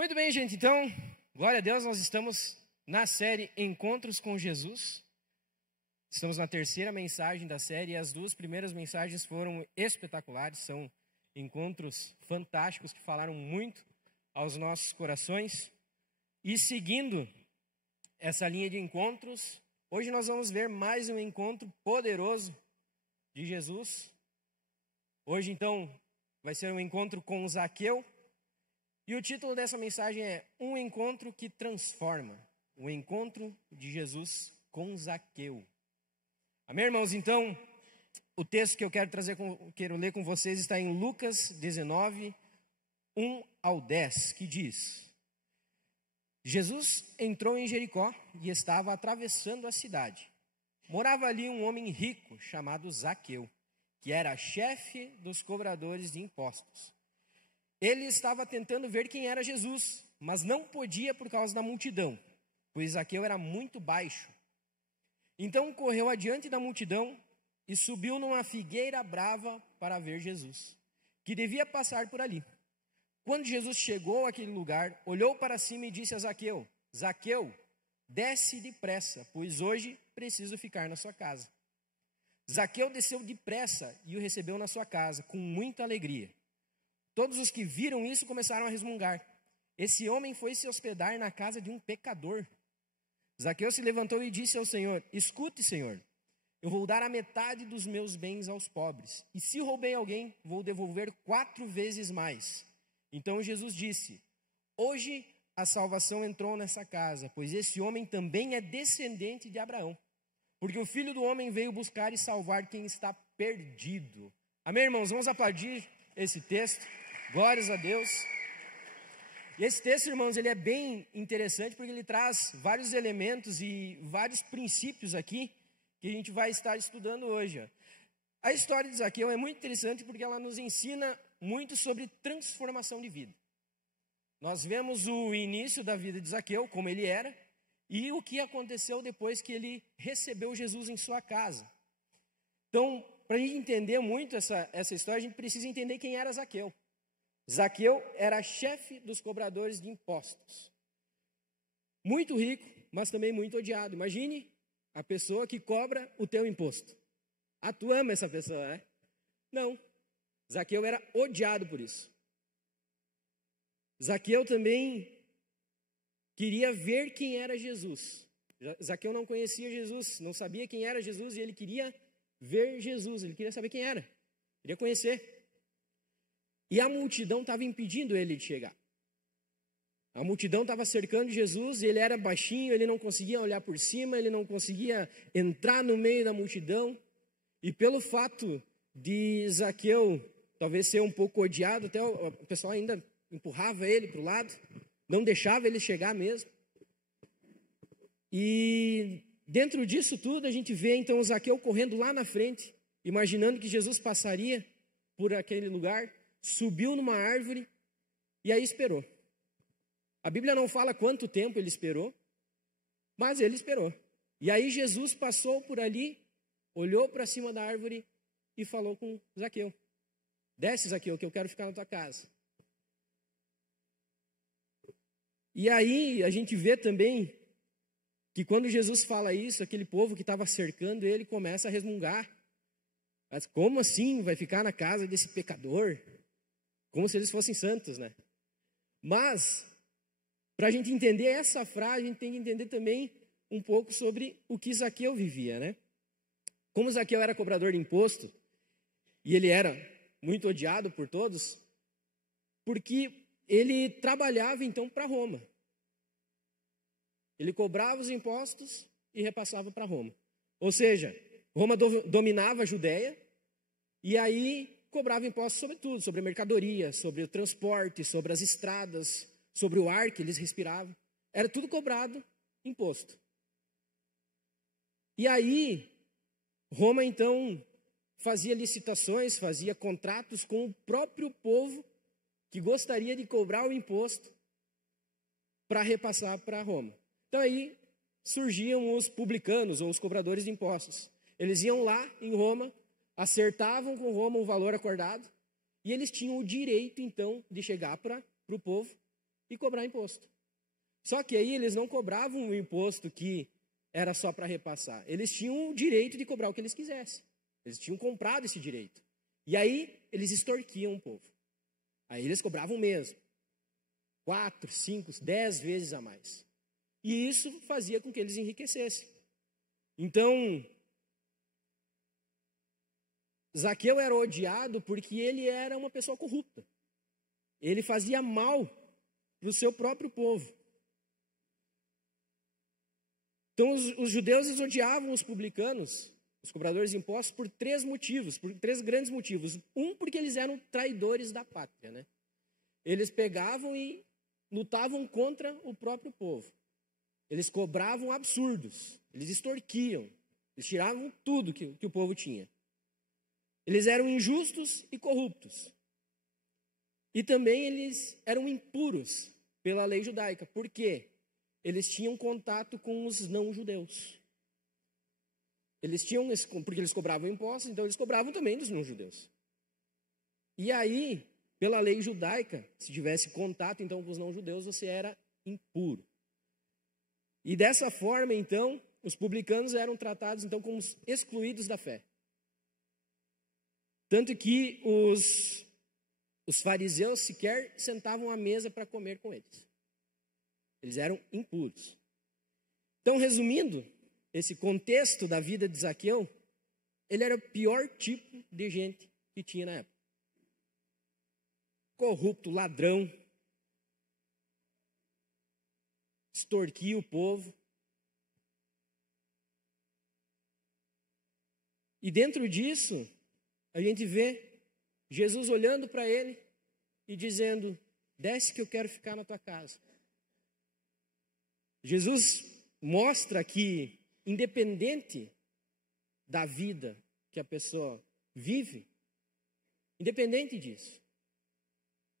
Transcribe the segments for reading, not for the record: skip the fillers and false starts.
Muito bem, gente. Então, glória a Deus, nós estamos na série Encontros com Jesus. Estamos na terceira mensagem da série e as duas primeiras mensagens foram espetaculares. São encontros fantásticos que falaram muito aos nossos corações. E seguindo essa linha de encontros, hoje nós vamos ver mais um encontro poderoso de Jesus. Hoje, então, vai ser um encontro com Zaqueu. E o título dessa mensagem é Um Encontro que Transforma. O encontro de Jesus com Zaqueu. Amém, irmãos? Então, o texto que eu quero ler com vocês está em Lucas 19, 1 ao 10, que diz: Jesus entrou em Jericó e estava atravessando a cidade. Morava ali um homem rico chamado Zaqueu, que era chefe dos cobradores de impostos. Ele estava tentando ver quem era Jesus, mas não podia por causa da multidão, pois Zaqueu era muito baixo. Então correu adiante da multidão e subiu numa figueira brava para ver Jesus, que devia passar por ali. Quando Jesus chegou àquele lugar, olhou para cima e disse a Zaqueu: Zaqueu, desce depressa, pois hoje preciso ficar na sua casa. Zaqueu desceu depressa e o recebeu na sua casa, com muita alegria. Todos os que viram isso começaram a resmungar. Esse homem foi se hospedar na casa de um pecador. Zaqueu se levantou e disse ao Senhor: Escute, Senhor, eu vou dar a metade dos meus bens aos pobres. E se roubei alguém, vou devolver 4 vezes mais. Então Jesus disse: Hoje a salvação entrou nessa casa, pois esse homem também é descendente de Abraão. Porque o Filho do Homem veio buscar e salvar quem está perdido. Amém, irmãos? Vamos aplaudir esse texto. Glórias a Deus. E esse texto, irmãos, ele é bem interessante porque ele traz vários elementos e vários princípios aqui que a gente vai estar estudando hoje. A história de Zaqueu é muito interessante porque ela nos ensina muito sobre transformação de vida. Nós vemos o início da vida de Zaqueu, como ele era, e o que aconteceu depois que ele recebeu Jesus em sua casa. Então, para a gente entender muito essa história, a gente precisa entender quem era Zaqueu. Zaqueu era chefe dos cobradores de impostos. Muito rico, mas também muito odiado. Imagine a pessoa que cobra o teu imposto. Ah, tu ama essa pessoa, né? Não. Zaqueu era odiado por isso. Zaqueu também queria ver quem era Jesus. Zaqueu não conhecia Jesus, não sabia quem era Jesus e ele queria ver Jesus, ele queria saber quem era, queria conhecer. E a multidão estava impedindo ele de chegar. A multidão estava cercando Jesus, ele era baixinho, ele não conseguia olhar por cima, ele não conseguia entrar no meio da multidão. E pelo fato de Zaqueu talvez ser um pouco odiado, até o pessoal ainda empurrava ele para o lado, não deixava ele chegar mesmo. E dentro disso tudo a gente vê então o Zaqueu correndo lá na frente, imaginando que Jesus passaria por aquele lugar, subiu numa árvore e aí esperou. A Bíblia não fala quanto tempo ele esperou, mas ele esperou. E aí Jesus passou por ali, olhou para cima da árvore e falou com Zaqueu: Desce, Zaqueu, que eu quero ficar na tua casa. E aí a gente vê também que quando Jesus fala isso, aquele povo que estava cercando ele começa a resmungar. Mas como assim vai ficar na casa desse pecador? Como se eles fossem santos, né? Mas, para a gente entender essa frase, a gente tem que entender também um pouco sobre o que Zaqueu vivia, né? Como Zaqueu era cobrador de imposto, e ele era muito odiado por todos, porque ele trabalhava então para Roma. Ele cobrava os impostos e repassava para Roma. Ou seja, Roma dominava a Judéia e aí cobrava impostos sobre tudo, sobre a mercadoria, sobre o transporte, sobre as estradas, sobre o ar que eles respiravam. Era tudo cobrado imposto. E aí, Roma então fazia licitações, fazia contratos com o próprio povo que gostaria de cobrar o imposto para repassar para Roma. Então aí surgiam os publicanos ou os cobradores de impostos. Eles iam lá em Roma, acertavam com Roma o valor acordado e eles tinham o direito então de chegar para o povo e cobrar imposto. Só que aí eles não cobravam um imposto que era só para repassar. Eles tinham o direito de cobrar o que eles quisessem. Eles tinham comprado esse direito. E aí eles extorquiam o povo. Aí eles cobravam mesmo. 4, 5, 10 vezes a mais. E isso fazia com que eles enriquecessem. Então, Zaqueu era odiado porque ele era uma pessoa corrupta. Ele fazia mal para o seu próprio povo. Então, os judeus eles odiavam os publicanos, os cobradores de impostos, por 3 motivos, por 3 grandes motivos. Um, porque eles eram traidores da pátria, né? Eles pegavam e lutavam contra o próprio povo. Eles cobravam absurdos, eles extorquiam, eles tiravam tudo que o povo tinha. Eles eram injustos e corruptos. E também eles eram impuros pela lei judaica. Por quê? Eles tinham contato com os não-judeus. Porque eles cobravam impostos, então eles cobravam também dos não-judeus. E aí, pela lei judaica, se tivesse contato então com os não-judeus, você era impuro. E dessa forma, então, os publicanos eram tratados então como excluídos da fé. Tanto que os fariseus sequer sentavam à mesa para comer com eles. Eles eram impuros. Então, resumindo, esse contexto da vida de Zaqueu, ele era o pior tipo de gente que tinha na época. Corrupto, ladrão, extorquia o povo. E dentro disso, a gente vê Jesus olhando para ele e dizendo: desce que eu quero ficar na tua casa. Jesus mostra que, independente da vida que a pessoa vive, independente disso,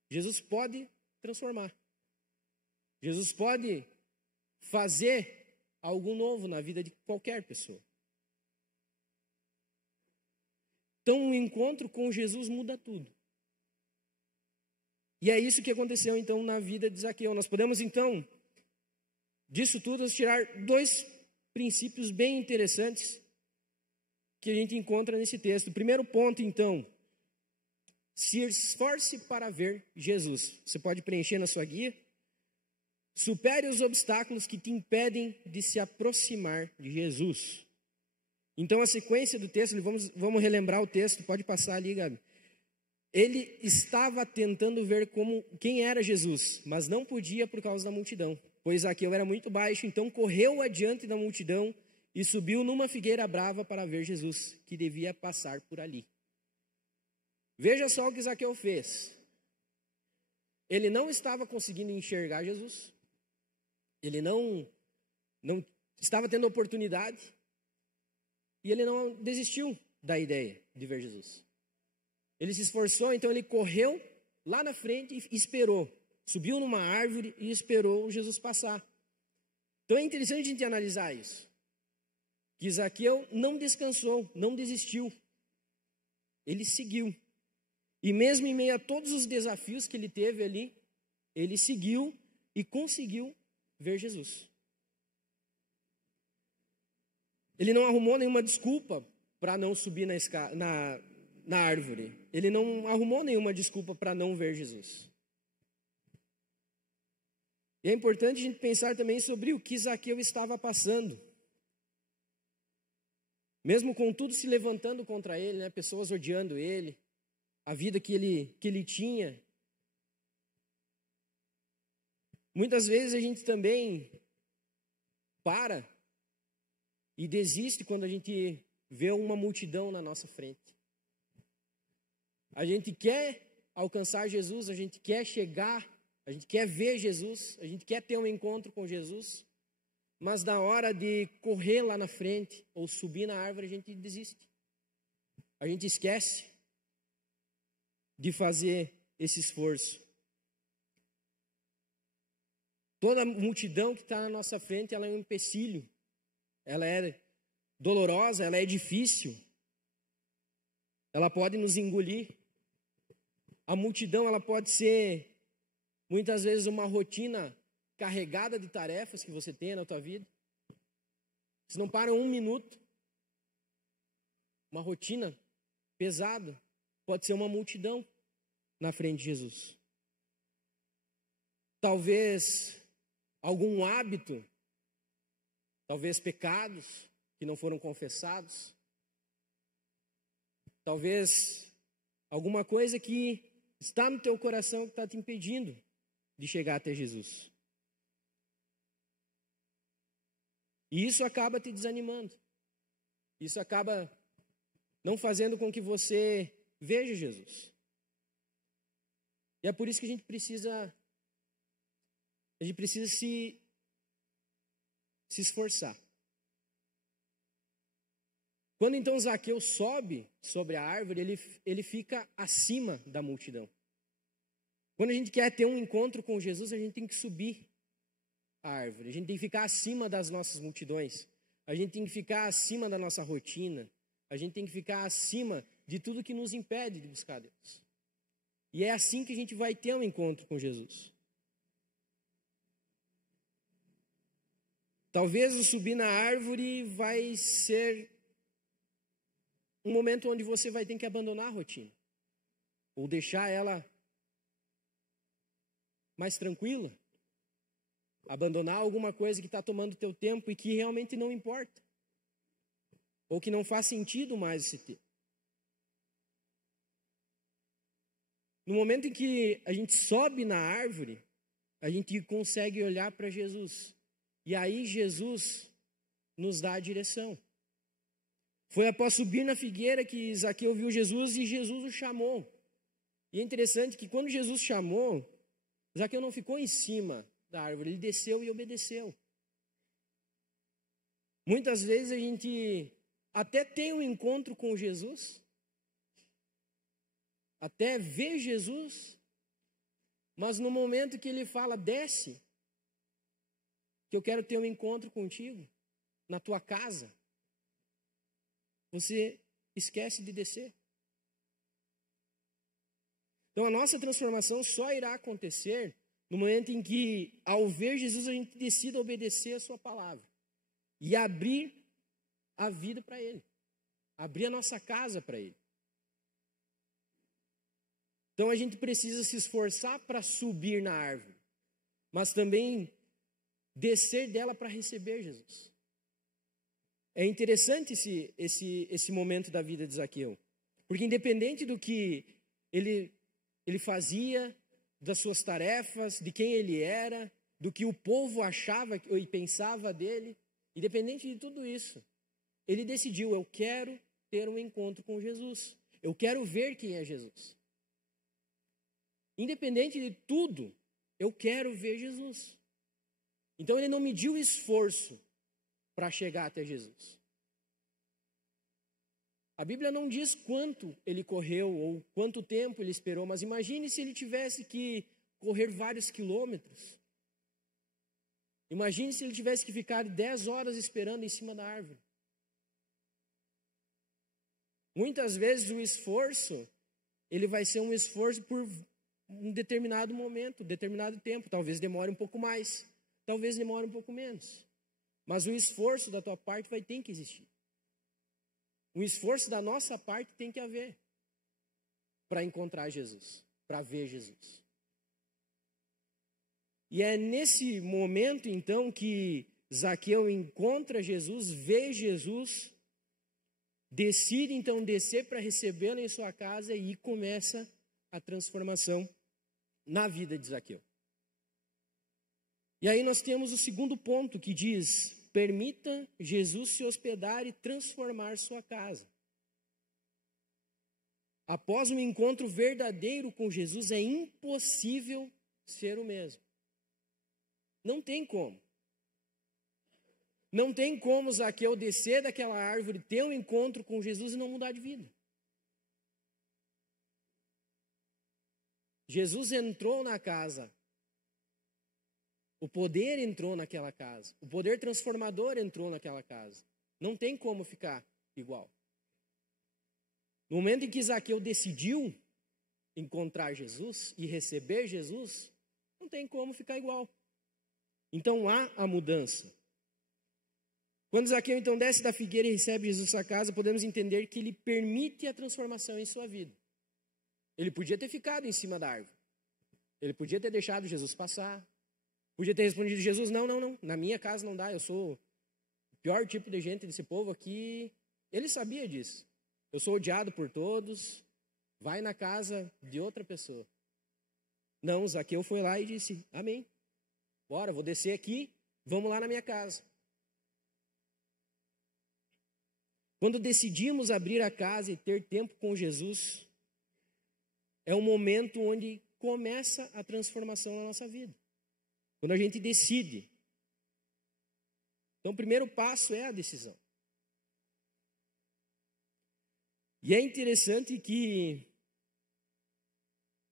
Jesus pode transformar. Jesus pode fazer algo novo na vida de qualquer pessoa. Então, o encontro com Jesus muda tudo. E é isso que aconteceu, então, na vida de Zaqueu. Nós podemos, então, disso tudo, tirar 2 princípios bem interessantes que a gente encontra nesse texto. O primeiro ponto, então, se esforce para ver Jesus. Você pode preencher na sua guia. Supere os obstáculos que te impedem de se aproximar de Jesus. Então, a sequência do texto, vamos relembrar o texto, pode passar ali, Gabi. Ele estava tentando ver quem era Jesus, mas não podia por causa da multidão, pois Zaqueu era muito baixo, então correu adiante da multidão e subiu numa figueira brava para ver Jesus, que devia passar por ali. Veja só o que Zaqueu fez. Ele não estava conseguindo enxergar Jesus, ele não estava tendo oportunidade, e ele não desistiu da ideia de ver Jesus. Ele se esforçou, então ele correu lá na frente e esperou. Subiu numa árvore e esperou Jesus passar. Então é interessante a gente analisar isso. Que Zaqueu não descansou, não desistiu. Ele seguiu. E mesmo em meio a todos os desafios que ele teve ali, ele seguiu e conseguiu ver Jesus. Ele não arrumou nenhuma desculpa para não subir na árvore. Ele não arrumou nenhuma desculpa para não ver Jesus. E é importante a gente pensar também sobre o que Zaqueu estava passando. Mesmo com tudo se levantando contra ele, né, pessoas odiando ele, a vida que ele tinha. Muitas vezes a gente também para e desiste quando a gente vê uma multidão na nossa frente. A gente quer alcançar Jesus, a gente quer chegar, a gente quer ver Jesus, a gente quer ter um encontro com Jesus, mas na hora de correr lá na frente ou subir na árvore, a gente desiste. A gente esquece de fazer esse esforço. Toda multidão que está na nossa frente, ela é um empecilho. Ela é dolorosa, ela é difícil. Ela pode nos engolir. A multidão, ela pode ser muitas vezes uma rotina carregada de tarefas que você tem na tua vida. Se não para um minuto, uma rotina pesada, pode ser uma multidão na frente de Jesus. Talvez algum hábito, talvez pecados que não foram confessados, talvez alguma coisa que está no teu coração que está te impedindo de chegar até Jesus. E isso acaba te desanimando. Isso acaba não fazendo com que você veja Jesus. E é por isso que a gente precisa se esforçar. Quando então Zaqueu sobe sobre a árvore, ele fica acima da multidão. Quando a gente quer ter um encontro com Jesus, a gente tem que subir a árvore. A gente tem que ficar acima das nossas multidões. A gente tem que ficar acima da nossa rotina. A gente tem que ficar acima de tudo que nos impede de buscar Deus. E é assim que a gente vai ter um encontro com Jesus. Talvez o subir na árvore vai ser um momento onde você vai ter que abandonar a rotina. Ou deixar ela mais tranquila. Abandonar alguma coisa que está tomando teu tempo e que realmente não importa. Ou que não faz sentido mais esse tempo. No momento em que a gente sobe na árvore, a gente consegue olhar para Jesus. E aí Jesus nos dá a direção. Foi após subir na figueira que Zaqueu viu Jesus e Jesus o chamou. E é interessante que quando Jesus chamou, Zaqueu não ficou em cima da árvore, ele desceu e obedeceu. Muitas vezes a gente até tem um encontro com Jesus, até vê Jesus, mas no momento que ele fala, desce, que eu quero ter um encontro contigo, na tua casa, você esquece de descer. Então a nossa transformação só irá acontecer no momento em que, ao ver Jesus, a gente decida obedecer a sua palavra e abrir a vida para Ele, abrir a nossa casa para Ele. Então a gente precisa se esforçar para subir na árvore, mas também descer dela para receber Jesus. É interessante esse momento da vida de Zaqueu, porque independente do que ele fazia, das suas tarefas, de quem ele era, do que o povo achava e pensava dele, independente de tudo isso, ele decidiu, eu quero ter um encontro com Jesus. Eu quero ver quem é Jesus. Independente de tudo, eu quero ver Jesus. Então ele não mediu esforço para chegar até Jesus. A Bíblia não diz quanto ele correu ou quanto tempo ele esperou, mas imagine se ele tivesse que correr vários quilômetros. Imagine se ele tivesse que ficar 10 horas esperando em cima da árvore. Muitas vezes o esforço, ele vai ser um esforço por um determinado momento, determinado tempo. Talvez demore um pouco mais, talvez demore um pouco menos. Mas o esforço da tua parte vai ter que existir. Um esforço da nossa parte tem que haver para encontrar Jesus, para ver Jesus. E é nesse momento, então, que Zaqueu encontra Jesus, vê Jesus, decide, então, descer para recebê-lo em sua casa e começa a transformação na vida de Zaqueu. E aí nós temos o segundo ponto que diz: permita Jesus se hospedar e transformar sua casa. Após um encontro verdadeiro com Jesus, é impossível ser o mesmo. Não tem como. Não tem como Zaqueu descer daquela árvore, ter um encontro com Jesus e não mudar de vida. Jesus entrou na casa. O poder entrou naquela casa. O poder transformador entrou naquela casa. Não tem como ficar igual. No momento em que Zaqueu decidiu encontrar Jesus e receber Jesus, não tem como ficar igual. Então há a mudança. Quando Zaqueu então desce da figueira e recebe Jesus em sua casa, podemos entender que ele permite a transformação em sua vida. Ele podia ter ficado em cima da árvore. Ele podia ter deixado Jesus passar. Podia ter respondido: Jesus, não, na minha casa não dá, eu sou o pior tipo de gente desse povo aqui. Ele sabia disso. Eu sou odiado por todos, vai na casa de outra pessoa. Não, Zaqueu foi lá e disse: amém, bora, vou descer aqui, vamos lá na minha casa. Quando decidimos abrir a casa e ter tempo com Jesus, é um momento onde começa a transformação na nossa vida. Quando a gente decide. Então, o primeiro passo é a decisão. E é interessante que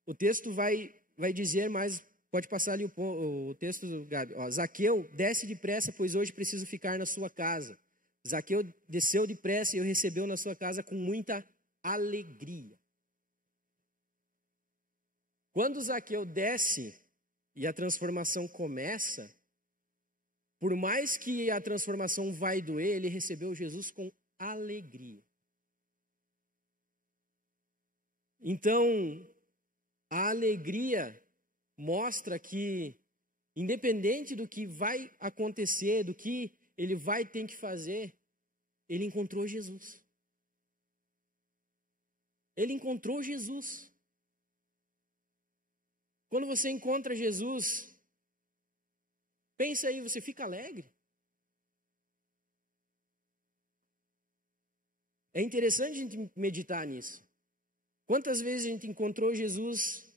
o texto vai dizer mais, pode passar ali o texto, Gabi. Ó, Zaqueu, desce depressa, pois hoje preciso ficar na sua casa. Zaqueu desceu depressa e o recebeu na sua casa com muita alegria. Quando Zaqueu desce e a transformação começa, por mais que a transformação vai doer, ele recebeu Jesus com alegria. Então, a alegria mostra que, independente do que vai acontecer, do que ele vai ter que fazer, ele encontrou Jesus. Ele encontrou Jesus. Quando você encontra Jesus, pensa aí, você fica alegre? É interessante a gente meditar nisso. Quantas vezes a gente encontrou Jesus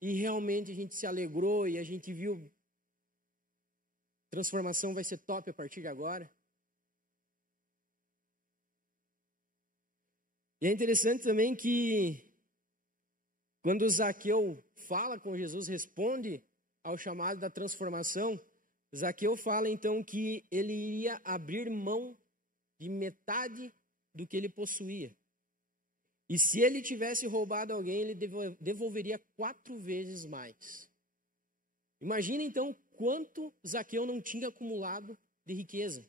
e realmente a gente se alegrou e a gente viu transformação vai ser top a partir de agora? E é interessante também que quando Zaqueu fala com Jesus, responde ao chamado da transformação, Zaqueu fala então que ele iria abrir mão de metade do que ele possuía. E se ele tivesse roubado alguém, ele devolveria 4 vezes mais. Imagina então quanto Zaqueu não tinha acumulado de riqueza.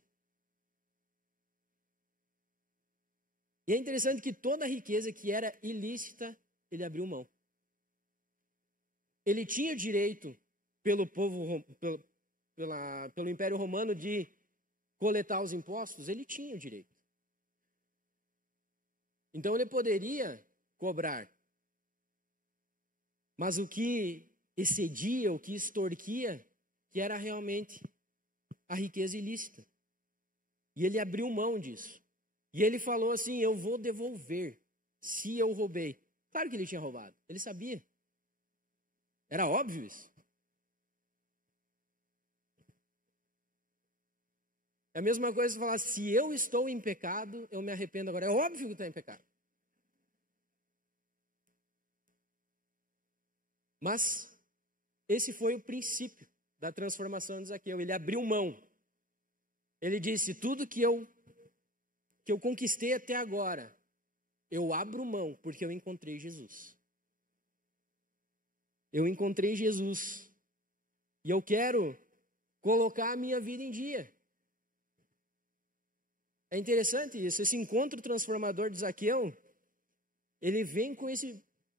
E é interessante que toda a riqueza que era ilícita, ele abriu mão. Ele tinha o direito, pelo Império Romano, de coletar os impostos, ele tinha o direito. Então ele poderia cobrar. Mas o que excedia, o que extorquia, que era realmente a riqueza ilícita. E ele abriu mão disso. E ele falou assim: eu vou devolver se eu roubei. Claro que ele tinha roubado, ele sabia. Era óbvio isso. É a mesma coisa falar: se eu estou em pecado, eu me arrependo agora. É óbvio que está em pecado. Mas esse foi o princípio da transformação de Zaqueu. Ele abriu mão. Ele disse: tudo que eu conquistei até agora, eu abro mão porque eu encontrei Jesus. Eu encontrei Jesus. E eu quero colocar a minha vida em dia. É interessante isso, esse encontro transformador de Zaqueu, ele vem com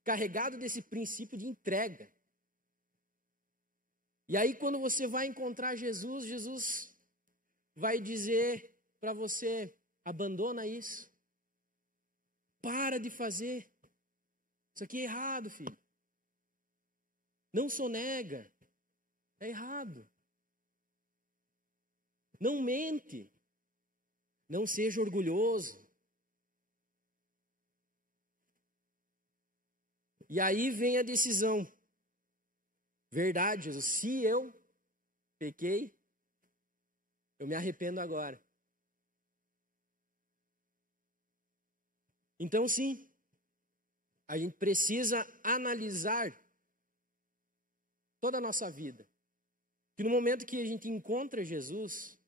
carregado desse princípio de entrega. E aí quando você vai encontrar Jesus, Jesus vai dizer para você: abandona isso. Para de fazer. Isso aqui é errado, filho. Não sonega. É errado. Não mente. Não seja orgulhoso. E aí vem a decisão. Verdade, Jesus, se eu pequei, eu me arrependo agora. Então, sim, a gente precisa analisar toda a nossa vida. Que no momento que a gente encontra Jesus,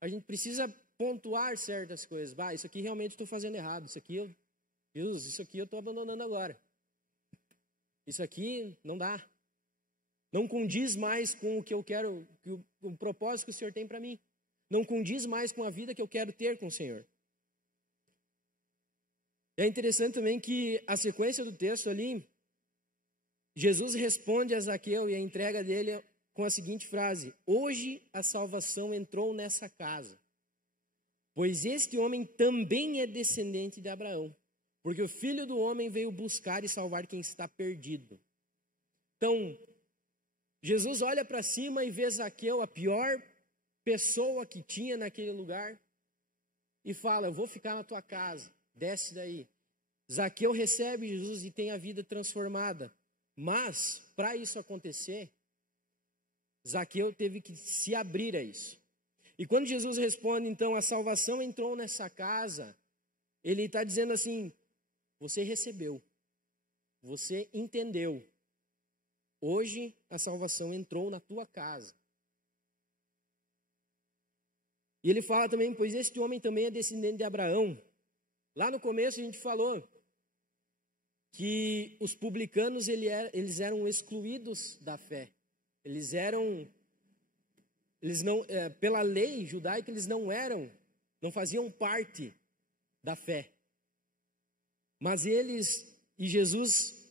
a gente precisa pontuar certas coisas. Isso aqui realmente estou fazendo errado. Isso aqui eu estou abandonando agora. Isso aqui não dá. Não condiz mais com o que eu quero, o propósito que o Senhor tem para mim. Não condiz mais com a vida que eu quero ter com o Senhor. É interessante também que a sequência do texto ali, Jesus responde a Zaqueu e a entrega dele com a seguinte frase: hoje a salvação entrou nessa casa, pois este homem também é descendente de Abraão, porque o Filho do Homem veio buscar e salvar quem está perdido. Então, Jesus olha para cima e vê Zaqueu, a pior pessoa que tinha naquele lugar, e fala: eu vou ficar na tua casa, desce daí. Zaqueu recebe Jesus e tem a vida transformada. Mas, para isso acontecer, Zaqueu teve que se abrir a isso. E quando Jesus responde, então, a salvação entrou nessa casa, ele está dizendo assim: você recebeu, você entendeu. Hoje a salvação entrou na tua casa. E ele fala também: pois este homem também é descendente de Abraão. Lá no começo a gente falou que os publicanos eles eram excluídos da fé. Eles não, pela lei judaica, eles não faziam parte da fé. Mas e Jesus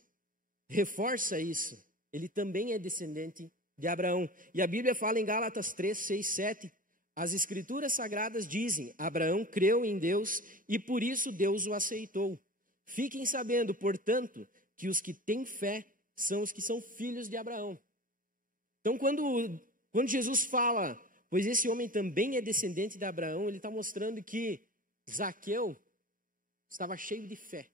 reforça isso. Ele também é descendente de Abraão. E a Bíblia fala em Gálatas 3, 6, 7, as Escrituras Sagradas dizem: Abraão creu em Deus e por isso Deus o aceitou. Fiquem sabendo, portanto, que os que têm fé são os que são filhos de Abraão. Então, quando Jesus fala, pois esse homem também é descendente de Abraão, ele está mostrando que Zaqueu estava cheio de fé.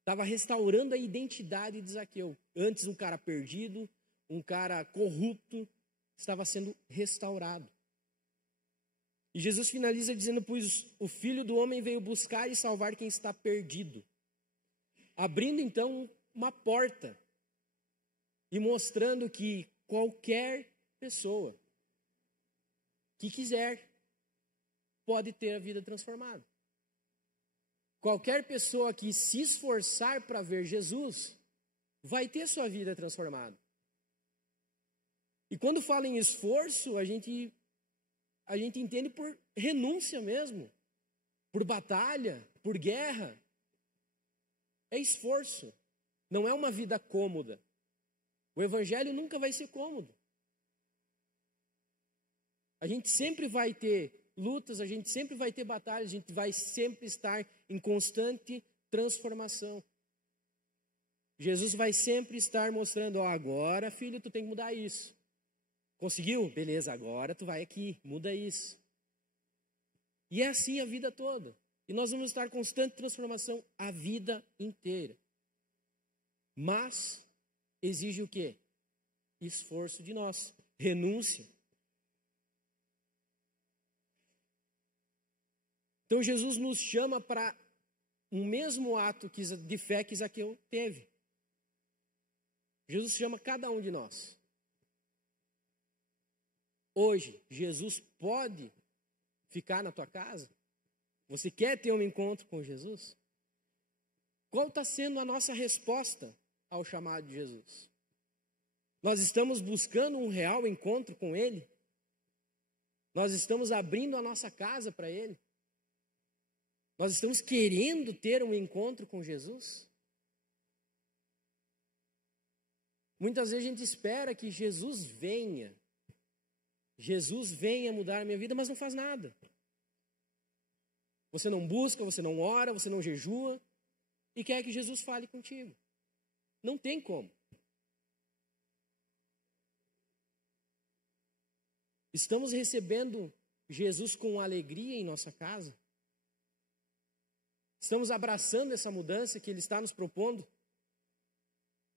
Estava restaurando a identidade de Zaqueu. Antes, um cara perdido, um cara corrupto, estava sendo restaurado. E Jesus finaliza dizendo: pois o Filho do Homem veio buscar e salvar quem está perdido. Abrindo então uma porta e mostrando que qualquer pessoa que quiser pode ter a vida transformada. Qualquer pessoa que se esforçar para ver Jesus vai ter sua vida transformada. E quando fala em esforço, a gente entende por renúncia mesmo, por batalha, por guerra. É esforço, não é uma vida cômoda. O evangelho nunca vai ser cômodo. A gente sempre vai ter lutas, a gente sempre vai ter batalhas, a gente vai sempre estar em constante transformação. Jesus vai sempre estar mostrando: ó, agora, filho, tu tem que mudar isso. Conseguiu? Beleza, agora tu vai aqui, muda isso. E é assim a vida toda. E nós vamos estar em constante transformação a vida inteira. Mas exige o quê? Esforço de nós, renúncia. Então Jesus nos chama para um mesmo ato de fé que Zaqueu teve. Jesus chama cada um de nós. Hoje, Jesus pode ficar na tua casa? Você quer ter um encontro com Jesus? Qual está sendo a nossa resposta ao chamado de Jesus? Nós estamos buscando um real encontro com Ele? Nós estamos abrindo a nossa casa para Ele? Nós estamos querendo ter um encontro com Jesus? Muitas vezes a gente espera que Jesus venha mudar a minha vida, mas não faz nada. Você não busca, você não ora, você não jejua e quer que Jesus fale contigo. Não tem como. Estamos recebendo Jesus com alegria em nossa casa? Estamos abraçando essa mudança que Ele está nos propondo?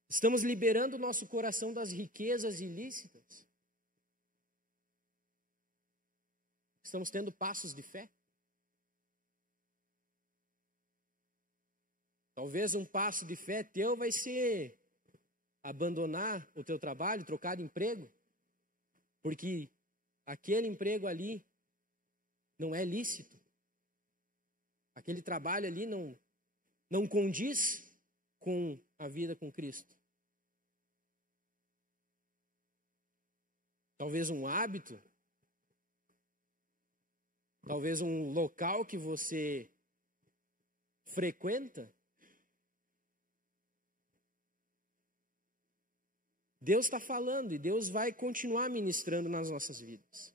Estamos liberando o nosso coração das riquezas ilícitas? Estamos tendo passos de fé? Talvez um passo de fé teu vai ser abandonar o teu trabalho, trocar de emprego, porque aquele emprego ali não é lícito. Aquele trabalho ali não condiz com a vida com Cristo. talvez um hábito, talvez um local que você frequenta. Deus está falando e Deus vai continuar ministrando nas nossas vidas.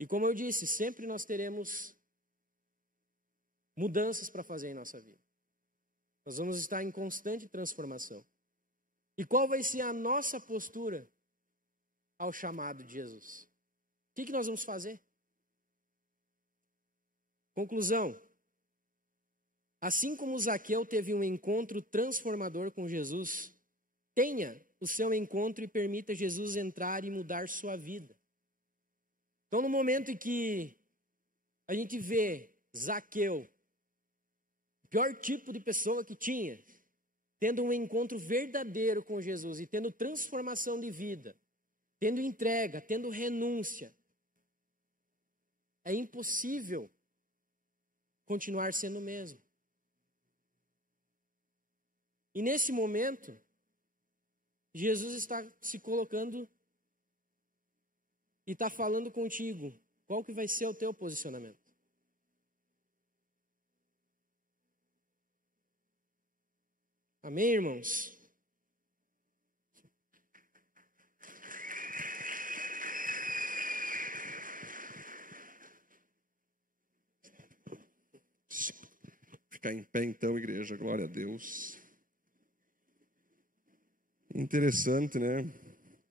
E como eu disse, sempre nós teremos mudanças para fazer em nossa vida. Nós vamos estar em constante transformação. E qual vai ser a nossa postura ao chamado de Jesus? O que nós vamos fazer? Conclusão. Assim como Zaqueu teve um encontro transformador com Jesus, tenha o seu encontro e permita Jesus entrar e mudar sua vida. Então, no momento em que a gente vê Zaqueu, o pior tipo de pessoa que tinha, tendo um encontro verdadeiro com Jesus e tendo transformação de vida, tendo entrega, tendo renúncia, é impossível continuar sendo o mesmo. E nesse momento, Jesus está se colocando e está falando contigo. Qual que vai ser o teu posicionamento? Amém, irmãos? Ficar em pé então, igreja, glória a Deus. Interessante, né?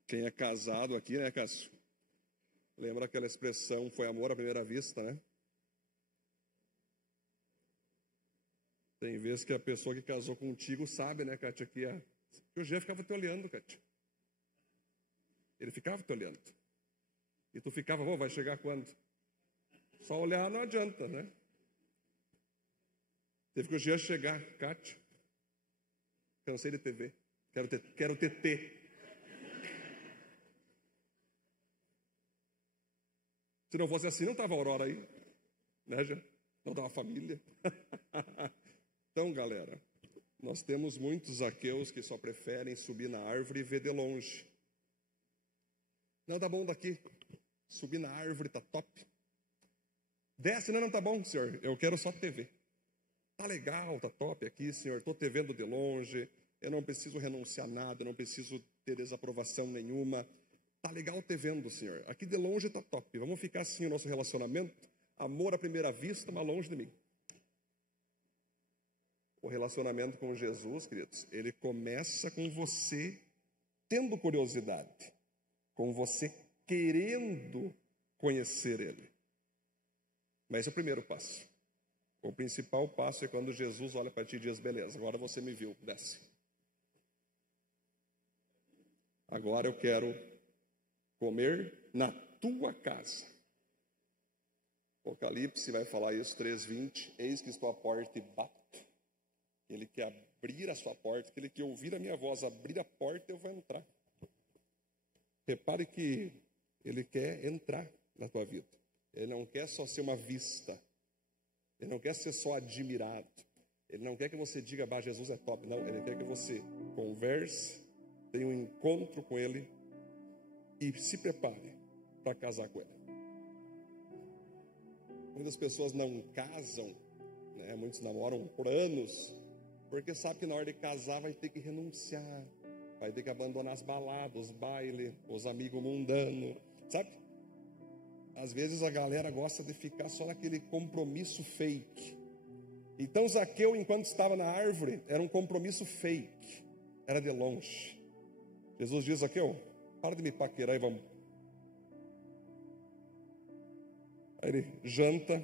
Quem é casado aqui, né, Cássio? Lembra aquela expressão, foi amor à primeira vista, né? Tem vezes que a pessoa que casou contigo sabe, né, Cátia, que o Jean ficava te olhando, Cátia. Ele ficava te olhando. E tu ficava, vai chegar quando? Só olhar não adianta, né? Teve que o Jean chegar, Cátia. Cansei de te ver. Quero TT. Se não fosse assim, não estava a Aurora aí. Né, Jean? Não estava a família. Então, galera, nós temos muitos Zaqueus que só preferem subir na árvore e ver de longe. Não, tá bom daqui. Subir na árvore tá top. Desce, não tá bom, senhor. Eu quero só te ver. Tá legal, tá top aqui, senhor. Tô te vendo de longe. Eu não preciso renunciar a nada, eu não preciso ter desaprovação nenhuma. Tá legal te vendo, senhor. Aqui de longe tá top. Vamos ficar assim o nosso relacionamento. Amor à primeira vista, mas longe de mim. O relacionamento com Jesus, queridos, ele começa com você tendo curiosidade, com você querendo conhecer ele. Mas esse é o primeiro passo. O principal passo é quando Jesus olha para ti e diz, beleza, agora você me viu, desce. Agora eu quero comer na tua casa. Apocalipse vai falar isso, 3:20. Eis que estou à porta e bato. Ele quer abrir a sua porta, ele quer ouvir a minha voz, abrir a porta, eu vou entrar. Repare que ele quer entrar na tua vida. Ele não quer só ser uma vista. Ele não quer ser só admirado. Ele não quer que você diga, bah, Jesus é top. Não, ele quer que você converse, tenha um encontro com ele e se prepare para casar com ele. Muitas pessoas não casam, né? Muitos namoram por anos, porque sabe que na hora de casar vai ter que renunciar, vai ter que abandonar as baladas, os bailes, os amigos mundanos, sabe? Às vezes a galera gosta de ficar só naquele compromisso fake. Então Zaqueu, enquanto estava na árvore, era um compromisso fake, era de longe. Jesus diz, Zaqueu, para de me paquerar e vamos. Aí ele janta,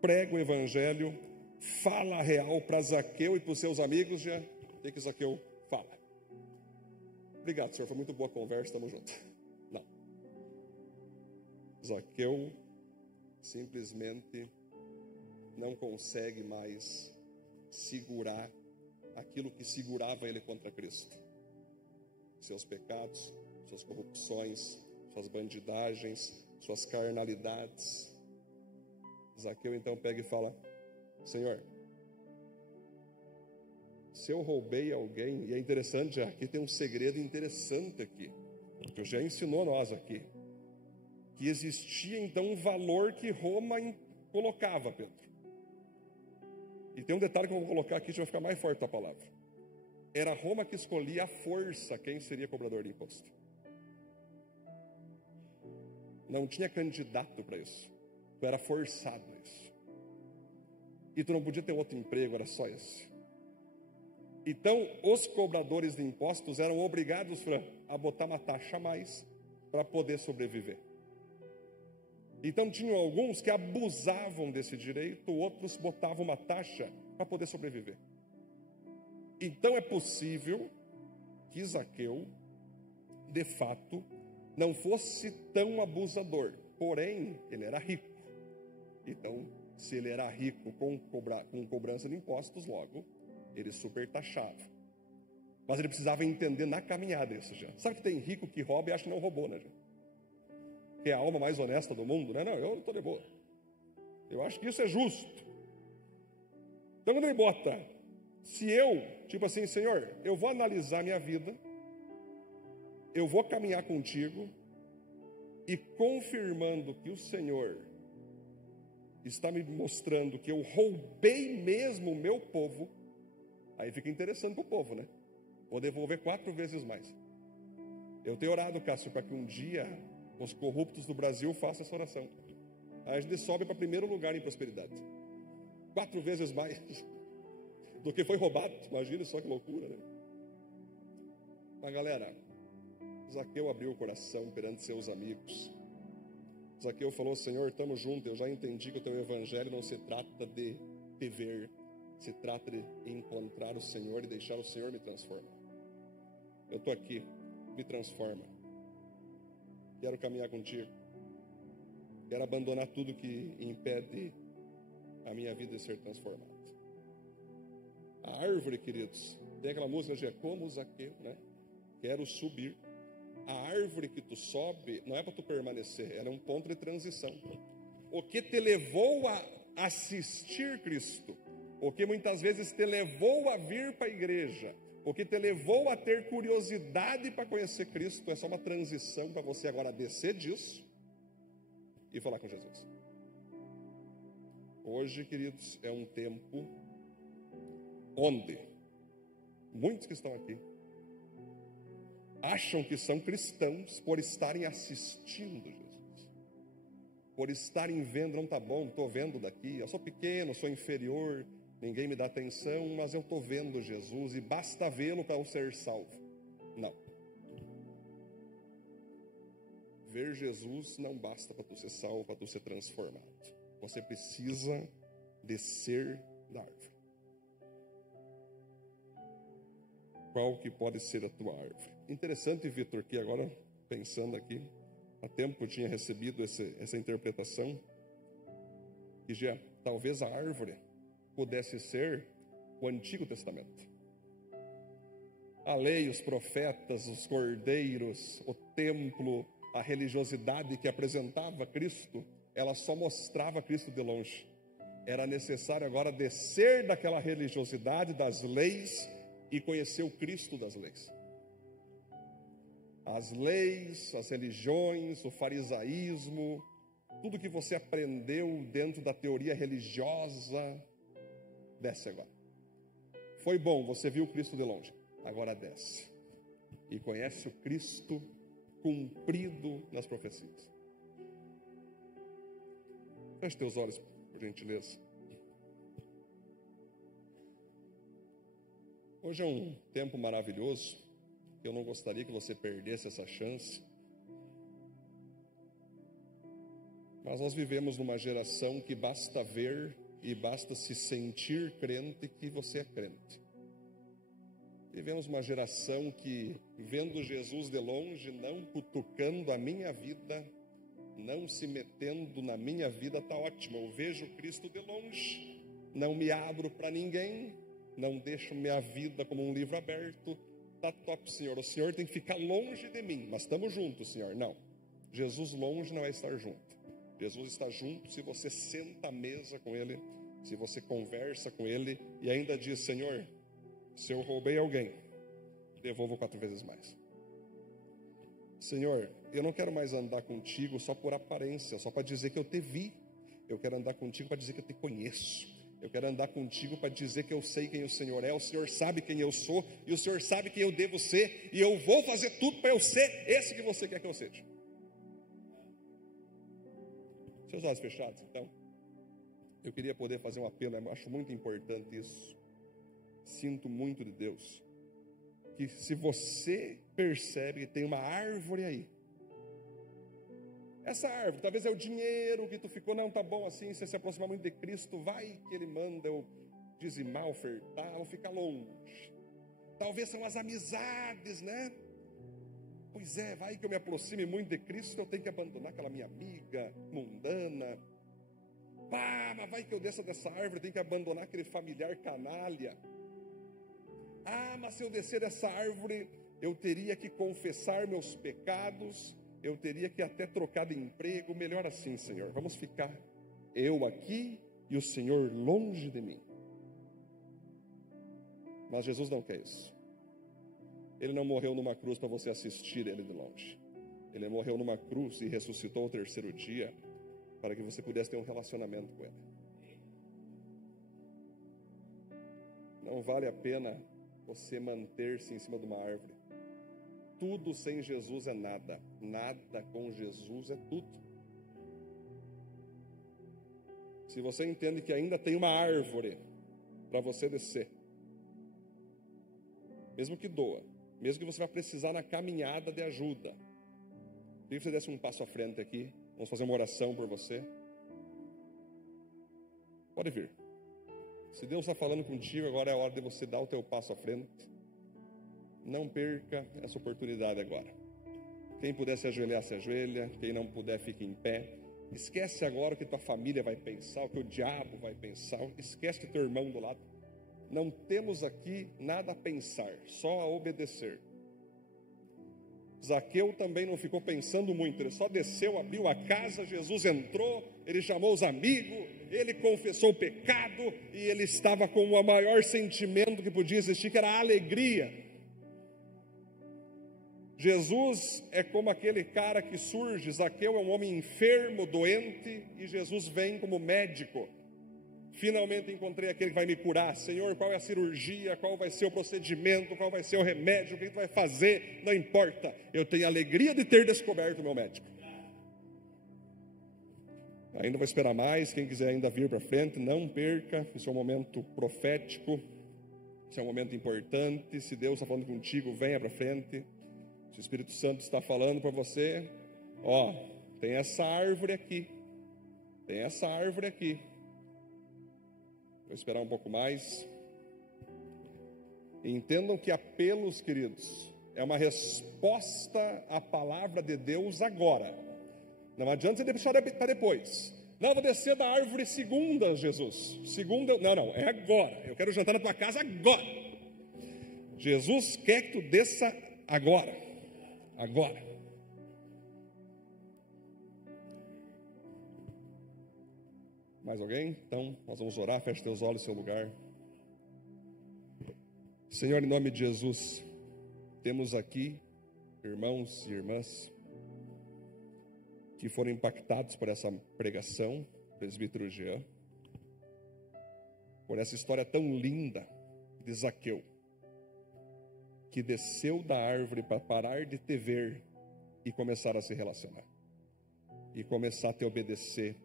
prega o evangelho, fala a real para Zaqueu e para os seus amigos, já o que Zaqueu fala? Obrigado, senhor, foi muito boa a conversa, estamos juntos. Não. Zaqueu simplesmente não consegue mais segurar aquilo que segurava ele contra Cristo. Seus pecados, suas corrupções, suas bandidagens, suas carnalidades. Zaqueu então pega e fala, Senhor, se eu roubei alguém, e é interessante, aqui tem um segredo interessante aqui. que já ensinou a nós aqui, que existia então um valor que Roma colocava, Pedro. E tem um detalhe que eu vou colocar aqui, vai ficar mais forte a palavra. Era Roma que escolhia a força quem seria cobrador de imposto. Não tinha candidato para isso. Tu era forçado a isso. E tu não podia ter outro emprego, era só esse. Então, os cobradores de impostos eram obrigados a botar uma taxa a mais para poder sobreviver. Então, tinham alguns que abusavam desse direito, outros botavam uma taxa para poder sobreviver. Então, é possível que Zaqueu, de fato, não fosse tão abusador, porém, ele era rico. Então, se ele era rico com cobrança de impostos, logo, ele super taxava. Mas ele precisava entender na caminhada isso já. Sabe que tem rico que rouba e acha que não roubou, né, gente? Que é a alma mais honesta do mundo, né? Não, eu estou de boa. Eu acho que isso é justo. Então, quando ele bota, se eu, tipo assim, Senhor, eu vou analisar minha vida, eu vou caminhar contigo, e confirmando que o Senhor está me mostrando que eu roubei mesmo o meu povo, aí fica interessante para o povo, né? Vou devolver 4 vezes mais. Eu tenho orado, Cássio, para que um dia os corruptos do Brasil façam essa oração. Aí a gente sobe para primeiro lugar em prosperidade. 4 vezes mais do que foi roubado. Imagina só que loucura, né? Mas galera, Zaqueu abriu o coração perante seus amigos. Zaqueu falou, Senhor, estamos juntos, eu já entendi que o teu evangelho não se trata de te ver, se trata de encontrar o Senhor e deixar o Senhor me transformar. Eu estou aqui, me transforma. Quero caminhar contigo. Quero abandonar tudo que impede a minha vida de ser transformada. A árvore, queridos, tem aquela música de como Zaqueu, né? Quero subir. A árvore que tu sobe não é para tu permanecer, ela é um ponto de transição. O que te levou a assistir Cristo, o que muitas vezes te levou a vir para a igreja, o que te levou a ter curiosidade para conhecer Cristo, é só uma transição para você agora descer disso e falar com Jesus. Hoje, queridos, é um tempo onde muitos que estão aqui acham que são cristãos por estarem assistindo Jesus, por estarem vendo, não está bom, estou vendo daqui, eu sou pequeno, sou inferior, ninguém me dá atenção, mas eu estou vendo Jesus e basta vê-lo para eu ser salvo. Não. Ver Jesus não basta para tu ser salvo, para tu ser transformado. Você precisa descer da árvore. Qual que pode ser a tua árvore? Interessante, Vitor, que agora, pensando aqui, há tempo eu tinha recebido essa interpretação, que já talvez a árvore pudesse ser o Antigo Testamento. A lei, os profetas, os cordeiros, o templo, a religiosidade que apresentava Cristo, ela só mostrava Cristo de longe. Era necessário agora descer daquela religiosidade, das leis, e conhecer o Cristo das leis. As leis, as religiões, o farisaísmo, tudo que você aprendeu dentro da teoria religiosa, desce agora. Foi bom, você viu o Cristo de longe, agora desce e conhece o Cristo cumprido nas profecias. Feche teus olhos, por gentileza. Hoje é um tempo maravilhoso. Eu não gostaria que você perdesse essa chance. Mas nós vivemos numa geração que basta ver e basta se sentir crente que você é crente. Vivemos uma geração que, vendo Jesus de longe, não cutucando a minha vida, não se metendo na minha vida, está ótimo. Eu vejo Cristo de longe, não me abro para ninguém, não deixo minha vida como um livro aberto. Está top, Senhor. O Senhor tem que ficar longe de mim, mas estamos juntos, Senhor. Não, Jesus longe não é estar junto. Jesus está junto se você senta à mesa com Ele, se você conversa com Ele e ainda diz, Senhor, se eu roubei alguém, devolvo 4 vezes mais. Senhor, eu não quero mais andar contigo só por aparência, só para dizer que eu te vi. Eu quero andar contigo para dizer que eu te conheço. Eu quero andar contigo para dizer que eu sei quem o Senhor é. O Senhor sabe quem eu sou e o Senhor sabe quem eu devo ser. E eu vou fazer tudo para eu ser esse que você quer que eu seja. Seus olhos fechados, então. Eu queria poder fazer um apelo, eu acho muito importante isso. Sinto muito de Deus. Que se você percebe que tem uma árvore aí, essa árvore, talvez é o dinheiro que tu ficou, não, tá bom assim, você se aproximar muito de Cristo, vai que Ele manda eu dizimar, ofertar, ou ficar longe. Talvez são as amizades, né? Pois é, vai que eu me aproxime muito de Cristo, eu tenho que abandonar aquela minha amiga mundana. Pá, mas vai que eu desça dessa árvore, eu tenho que abandonar aquele familiar canalha. Ah, mas se eu descer dessa árvore, eu teria que confessar meus pecados, eu teria que até trocar de emprego. Melhor assim, Senhor, vamos ficar eu aqui e o Senhor longe de mim. Mas Jesus não quer isso. Ele não morreu numa cruz para você assistir Ele de longe. Ele morreu numa cruz e ressuscitou ao terceiro dia para que você pudesse ter um relacionamento com Ele. Não vale a pena você manter-se em cima de uma árvore. Tudo sem Jesus é nada. Nada com Jesus é tudo. Se você entende que ainda tem uma árvore para você descer, mesmo que doa, mesmo que você vá precisar na caminhada de ajuda, queria que você desse um passo à frente aqui. Vamos fazer uma oração por você. Pode vir. Se Deus está falando contigo, agora é a hora de você dar o teu passo à frente. Não perca essa oportunidade agora. Quem puder se ajoelhar, se ajoelha. Quem não puder, fique em pé. Esquece agora o que tua família vai pensar, o que o diabo vai pensar. Esquece o teu irmão do lado. Não temos aqui nada a pensar, só a obedecer. Zaqueu também não ficou pensando muito, ele só desceu, abriu a casa, Jesus entrou, ele chamou os amigos, ele confessou o pecado e ele estava com o maior sentimento que podia existir, que era a alegria. Jesus é como aquele cara que surge, Zaqueu é um homem enfermo, doente, e Jesus vem como médico. Finalmente encontrei aquele que vai me curar. Senhor, qual é a cirurgia? Qual vai ser o procedimento? Qual vai ser o remédio? O que tu vai fazer? Não importa. Eu tenho a alegria de ter descoberto o meu médico. Ainda vou esperar mais. Quem quiser ainda vir para frente, não perca. Esse é um momento profético. Esse é um momento importante. Se Deus está falando contigo, venha para frente. Se o Espírito Santo está falando para você, ó, tem essa árvore aqui. Tem essa árvore aqui. Vou esperar um pouco mais. Entendam que apelos, queridos, é uma resposta à palavra de Deus agora. Não adianta você deixar para depois. Não, vou descer da árvore segunda, Jesus. Segunda, não, é agora. Eu quero jantar na tua casa agora. Jesus quer que tu desça agora. Agora. Mais alguém? Então, nós vamos orar. Feche teus olhos no seu lugar. Senhor, em nome de Jesus, temos aqui irmãos e irmãs que foram impactados por essa pregação, presbítero Jean, por essa história tão linda de Zaqueu, que desceu da árvore para parar de te ver e começar a se relacionar, e começar a te obedecer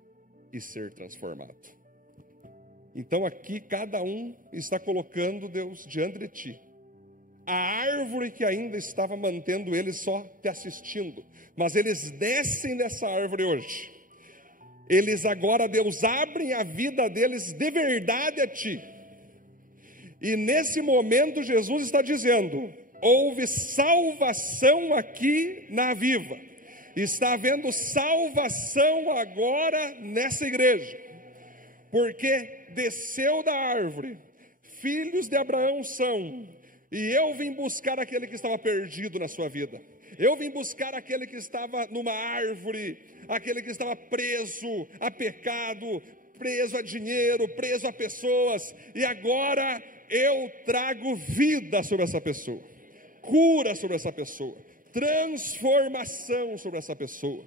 e ser transformado. Então aqui cada um está colocando, Deus, diante de ti a árvore que ainda estava mantendo eles só te assistindo, mas eles descem dessa árvore hoje. Eles agora, Deus, abrem a vida deles de verdade a ti. E nesse momento Jesus está dizendo: houve salvação aqui na Viva. Está havendo salvação agora nessa igreja, porque desceu da árvore, filhos de Abraão são, e eu vim buscar aquele que estava perdido na sua vida. Eu vim buscar aquele que estava numa árvore, aquele que estava preso a pecado, preso a dinheiro, preso a pessoas, e agora eu trago vida sobre essa pessoa, cura sobre essa pessoa, transformação sobre essa pessoa.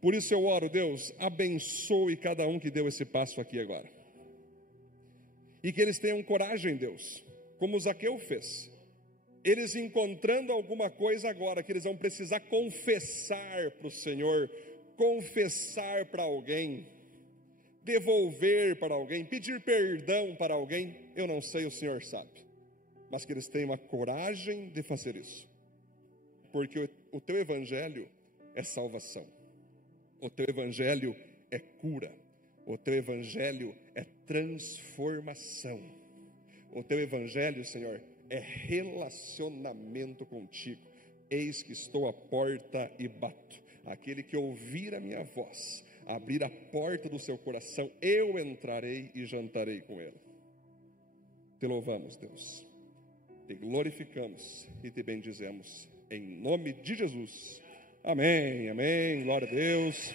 Por isso eu oro, Deus, abençoe cada um que deu esse passo aqui agora. E que eles tenham coragem, Deus, como Zaqueu fez. Eles encontrando alguma coisa agora, que eles vão precisar confessar para o Senhor, confessar para alguém, devolver para alguém, pedir perdão para alguém, eu não sei, o Senhor sabe. Mas que eles tenham a coragem de fazer isso. Porque o teu evangelho é salvação. O teu evangelho é cura. O teu evangelho é transformação. O teu evangelho, Senhor, é relacionamento contigo. Eis que estou à porta e bato. Aquele que ouvir a minha voz, abrir a porta do seu coração, eu entrarei e jantarei com ele. Te louvamos, Deus. Te glorificamos e te bendizemos. Em nome de Jesus. Amém, amém. Glória a Deus.